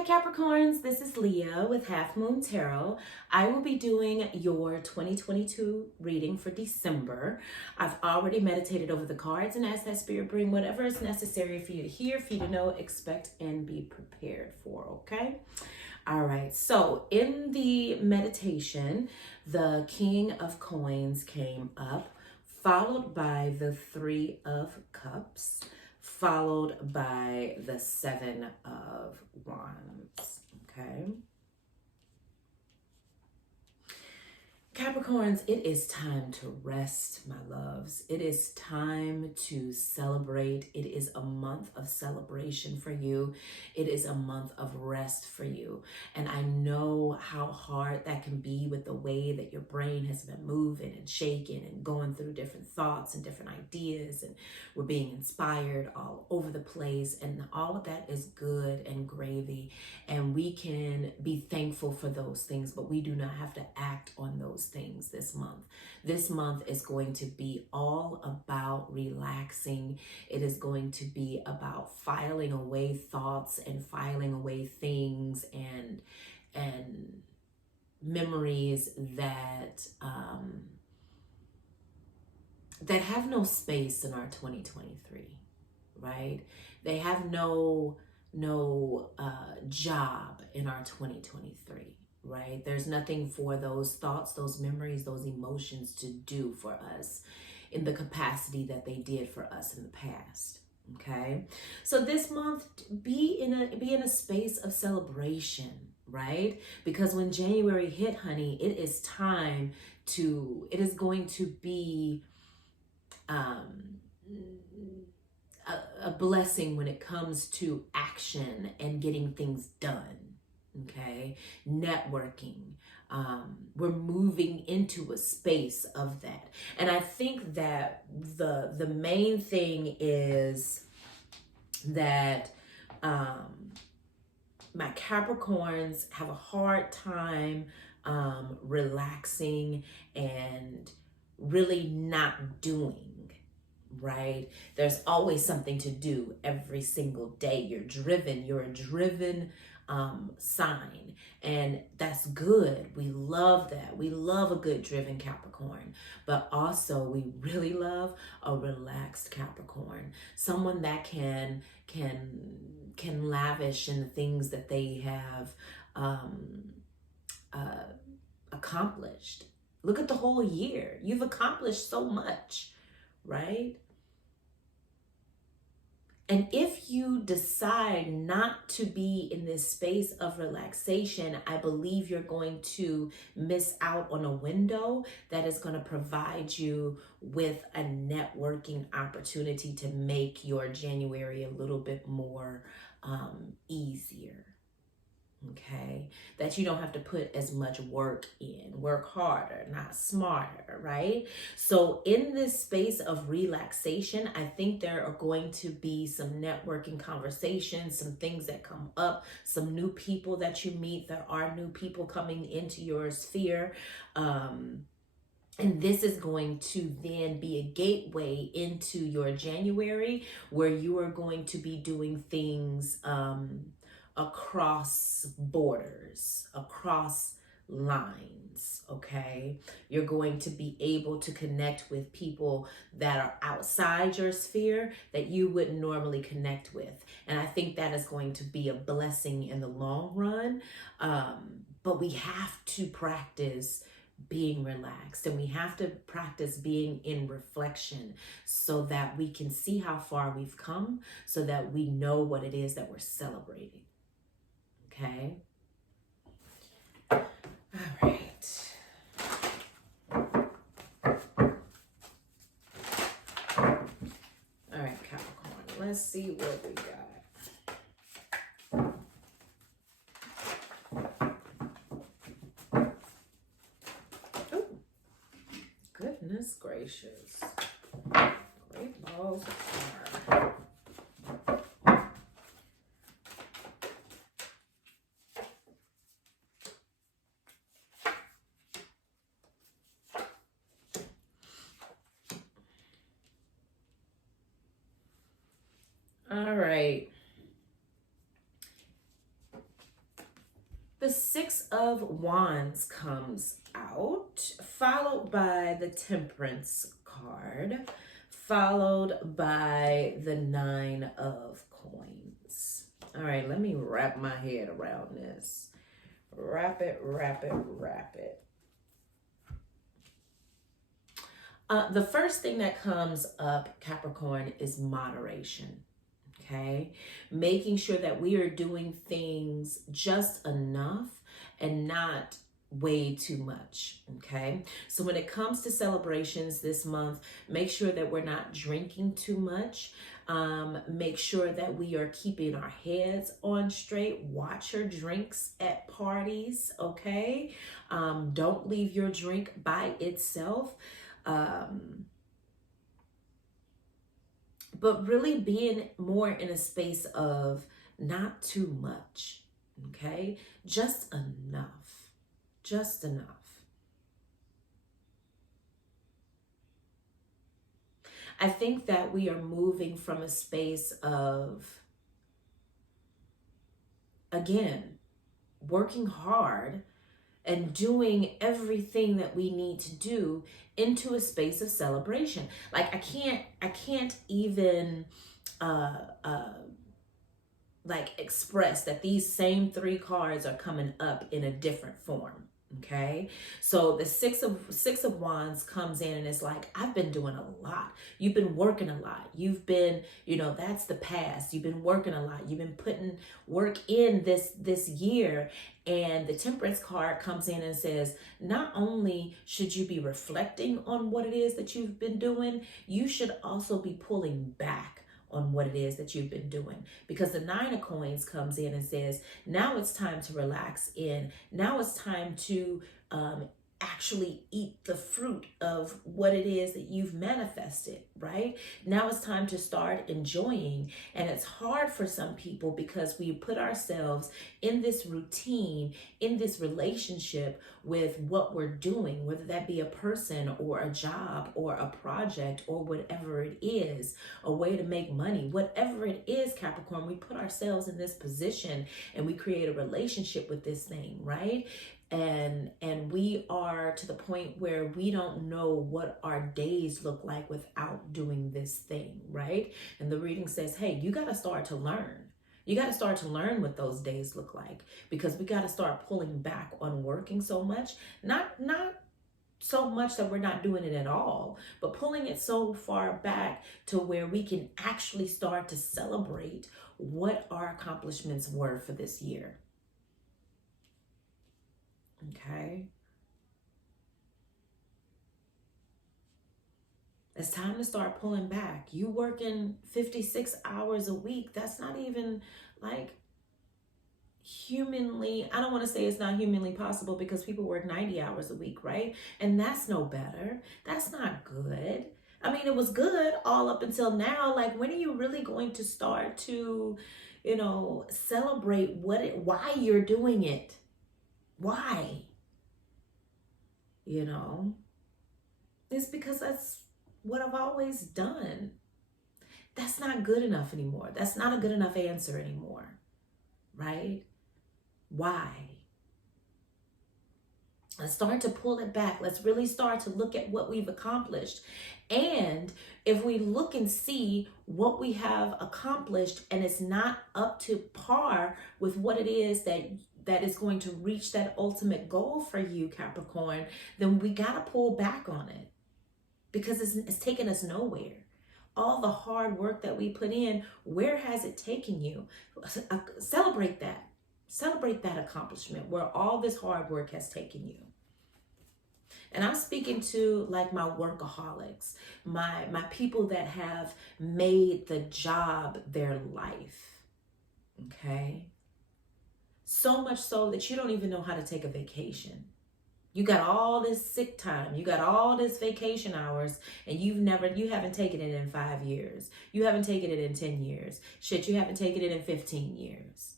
Hi Capricorns, this is Leah with Half Moon Tarot. I will be doing your 2022 reading for December. I've already meditated over the cards and asked that spirit bring whatever is necessary for you to hear, for you to know, expect, and be prepared for, okay? All right, so in the meditation, the King of Coins came up, followed by the Three of Cups, followed by the Seven of Wands, okay? Capricorns, it is time to rest, my loves. It is time to celebrate. It is a month of celebration for you. It is a month of rest for you. And I know how hard that can be with the way that your brain has been moving and shaking and going through different thoughts and different ideas. And we're being inspired all over the place. And all of that is good and gravy. And we can be thankful for those things, but we do not have to act on those things this month. This month is going to be all about relaxing. It is going to be about filing away thoughts and filing away things and memories that that have no space in our 2023, right? They have no job in our 2023, right? There's nothing for those thoughts, those memories, those emotions to do for us in the capacity that they did for us in the past. Okay, so this month be in a space of celebration, right? Because when January hit, honey, it is going to be a blessing when it comes to action and getting things done. Okay, networking. We're moving into a space of that, and I think that the main thing is that my Capricorns have a hard time relaxing and really not doing. Right? There's always something to do every single day. You're a driven sign, and that's good. We love that. We love a good driven Capricorn, but also we really love a relaxed Capricorn, someone that can lavish in the things that they have accomplished. Look at the whole year. You've accomplished so much, right? And if you decide not to be in this space of relaxation, I believe you're going to miss out on a window that is going to provide you with a networking opportunity to make your January a little bit more easier. Okay, that you don't have to put as much work in, work harder, not smarter, right? So in this space of relaxation, I think there are going to be some networking conversations, some things that come up, some new people that you meet. There are new people coming into your sphere. And this is going to then be a gateway into your January, where you are going to be doing things across borders, across lines, okay? You're going to be able to connect with people that are outside your sphere that you wouldn't normally connect with. And I think that is going to be a blessing in the long run. But we have to practice being relaxed, and we have to practice being in reflection so that we can see how far we've come, so that we know what it is that we're celebrating. Okay. All right. All right, Capricorn. Let's see what we got. Oh, goodness gracious. Great balls of fire. All right. The Six of Wands comes out, followed by the Temperance card, followed by the Nine of Coins. All right, let me wrap my head around this. Wrap it, wrap it, wrap it. The first thing that comes up, Capricorn, is moderation. Okay, making sure that we are doing things just enough and not way too much. Okay, so when it comes to celebrations this month, make sure that we're not drinking too much. Make sure that we are keeping our heads on straight. Watch your drinks at parties. Okay, don't leave your drink by itself. But really being more in a space of not too much, okay? Just enough, just enough. I think that we are moving from a space of, again, working hard and doing everything that we need to do into a space of celebration. Like I can't even like express that these same three cards are coming up in a different form. Okay, so the six of wands comes in and it's like, I've been doing a lot. You've been working a lot. You've been, that's the past. You've been working a lot. You've been putting work in this year. And the temperance card comes in and says, not only should you be reflecting on what it is that you've been doing, you should also be pulling back on what it is that you've been doing. Because the Nine of Coins comes in and says, now it's time to relax in. Now it's time to actually eat the fruit of what it is that you've manifested, right? Now it's time to start enjoying. And it's hard for some people because we put ourselves in this routine, in this relationship with what we're doing, whether that be a person or a job or a project or whatever it is, a way to make money, whatever it is, Capricorn, we put ourselves in this position and we create a relationship with this thing, right? And we are to the point where we don't know what our days look like without doing this thing, right? And the reading says, hey, you got to start to learn. You got to start to learn what those days look like, because we got to start pulling back on working so much. Not so much that we're not doing it at all, but pulling it so far back to where we can actually start to celebrate what our accomplishments were for this year. Okay. It's time to start pulling back. You working 56 hours a week. That's not even like humanly, I don't want to say it's not humanly possible, because people work 90 hours a week, right? And that's no better. That's not good. I mean, it was good all up until now. Like, when are you really going to start to, celebrate why you're doing it? Why? It's because that's what I've always done. That's not good enough anymore. That's not a good enough answer anymore, right? Why? Let's start to pull it back. Let's really start to look at what we've accomplished. And if we look and see what we have accomplished and it's not up to par with what it is that is going to reach that ultimate goal for you, Capricorn, then we got to pull back on it, because it's taking us nowhere. All the hard work that we put in, where has it taken you? Celebrate that. Celebrate that accomplishment where all this hard work has taken you. And I'm speaking to like my workaholics, my people that have made the job their life. Okay? So much so that you don't even know how to take a vacation. You got all this sick time, you got all this vacation hours, and you haven't taken it in 5 years. You haven't taken it in 10 years. Shit, you haven't taken it in 15 years.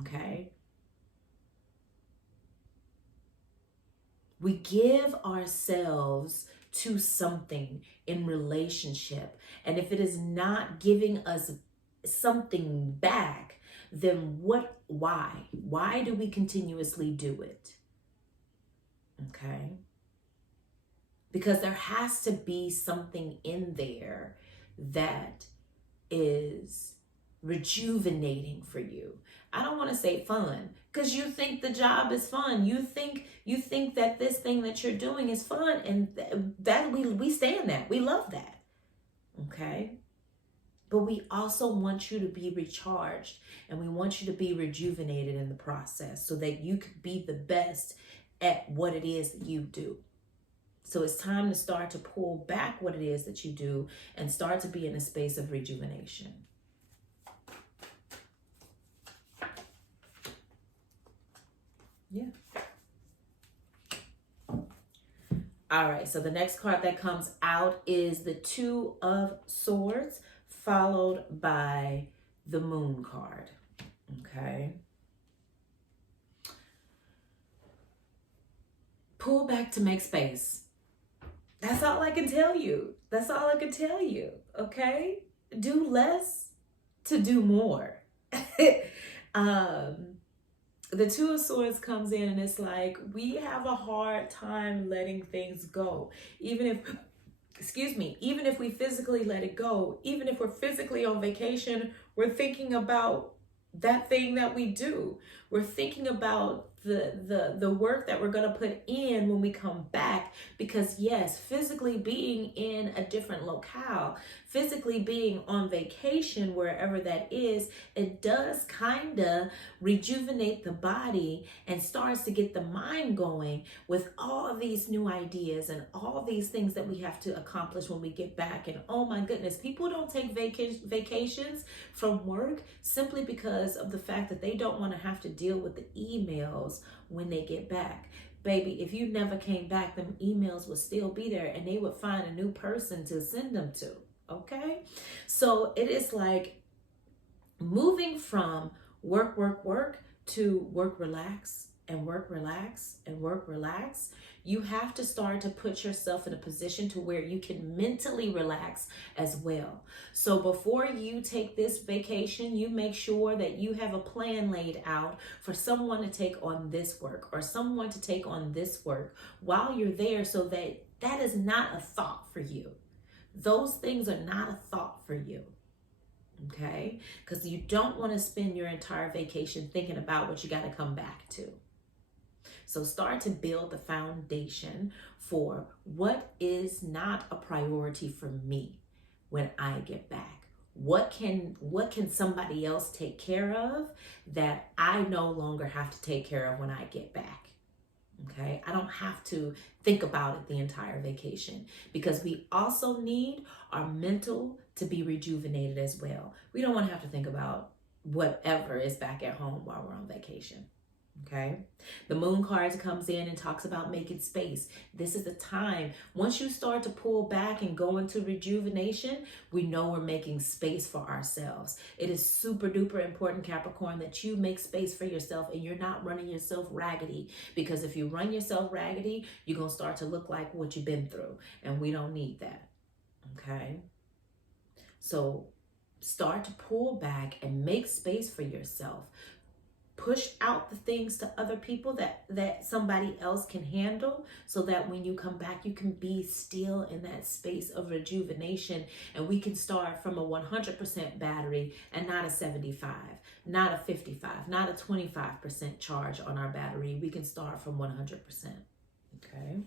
Okay? We give ourselves to something in relationship, and if it is not giving us something back, then why do we continuously do it? Okay, because there has to be something in there that is rejuvenating for you. I don't want to say fun, because you think the job is fun. You think that this thing that you're doing is fun, and that we stand that. We love that. Okay? But we also want you to be recharged, and we want you to be rejuvenated in the process so that you can be the best at what it is that you do. So it's time to start to pull back what it is that you do and start to be in a space of rejuvenation. Yeah. All right, so the next card that comes out is the Two of Swords, followed by the Moon card. Okay. Pull back to make space. That's all I can tell you. That's all I can tell you. Okay? Do less to do more. The Two of Swords comes in and it's like, we have a hard time letting things go. Even if we physically let it go, even if we're physically on vacation, we're thinking about that thing that we do. We're thinking about the work that we're going to put in when we come back, because yes, physically being in a different locale, physically being on vacation, wherever that is, it does kind of rejuvenate the body and starts to get the mind going with all of these new ideas and all these things that we have to accomplish when we get back. And oh my goodness, people don't take vacations from work simply because of the fact that they don't want to have to deal with the emails when they get back. Baby, if you never came back, them emails would still be there and they would find a new person to send them to. Okay? So it is like moving from work to work, relax, and work, relax, and work, relax. You have to start to put yourself in a position to where you can mentally relax as well. So before you take this vacation, you make sure that you have a plan laid out for someone to take on this work or someone to take on this work while you're there, so that that is not a thought for you. Those things are not a thought for you. Okay? Because you don't want to spend your entire vacation thinking about what you got to come back to. So start to build the foundation for what is not a priority for me when I get back. What can somebody else take care of that I no longer have to take care of when I get back? Okay, I don't have to think about it the entire vacation, because we also need our mental to be rejuvenated as well. We don't want to have to think about whatever is back at home while we're on vacation. Okay, the Moon card comes in and talks about making space. This is the time. Once you start to pull back and go into rejuvenation, we know we're making space for ourselves. It is super duper important, Capricorn, that you make space for yourself and you're not running yourself raggedy, because if you run yourself raggedy, you're going to start to look like what you've been through, and we don't need that. Okay, so start to pull back and make space for yourself. Push out the things to other people that somebody else can handle, so that when you come back, you can be still in that space of rejuvenation, and we can start from a 100% battery and not a 75, not a 55, not a 25% charge on our battery. We can start from 100%. Okay.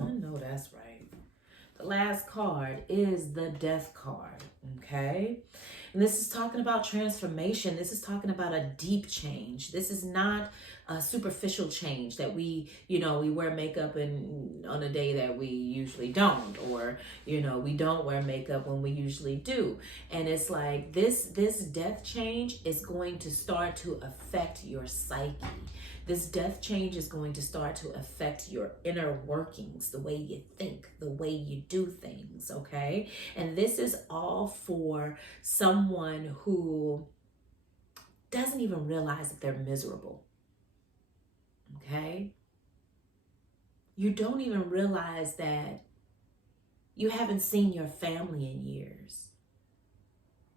I know that's right. The last card is the Death card, okay? And this is talking about transformation. This is talking about a deep change. This is not a superficial change that we wear makeup on a day that we usually don't, or, we don't wear makeup when we usually do. And it's like this death change is going to start to affect your psyche. This death change is going to start to affect your inner workings, the way you think, the way you do things, okay? And this is all for someone who doesn't even realize that they're miserable, okay? You don't even realize that You haven't seen your family in years.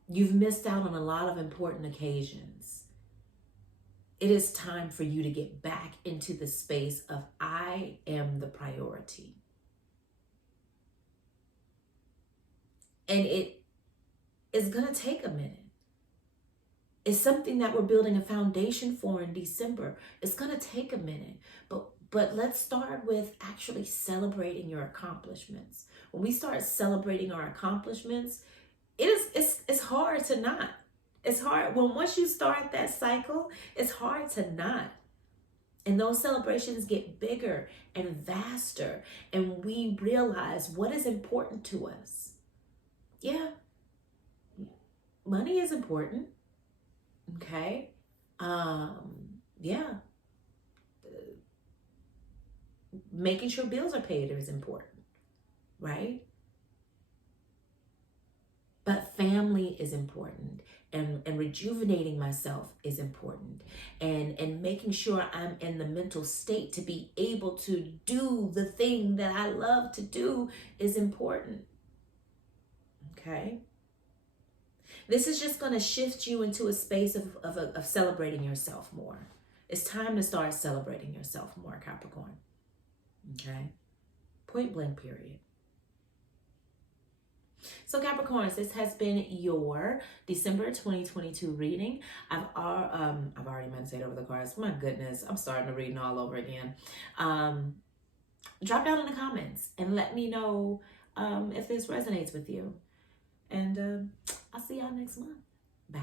You've missed out on a lot of important occasions. It is time for you to get back into the space of I am the priority. And it is going to take a minute. It's something that we're building a foundation for in December. It's going to take a minute, but let's start with actually celebrating your accomplishments. When we start celebrating our accomplishments, it's hard to not. It's hard when once you start that cycle, it's hard to not. And those celebrations get bigger and vaster, and we realize what is important to us. Yeah, money is important. Okay. Yeah. Making sure bills are paid is important, right? But family is important, and rejuvenating myself is important, and making sure I'm in the mental state to be able to do the thing that I love to do is important. Okay. This is just going to shift you into a space of celebrating yourself more. It's time to start celebrating yourself more, Capricorn. Okay? Point blank, period. So Capricorns, this has been your December 2022 reading. I've already meditated over the cards. My goodness, I'm starting to read all over again. Drop down in the comments and let me know if this resonates with you. And I'll see y'all next month. Bye.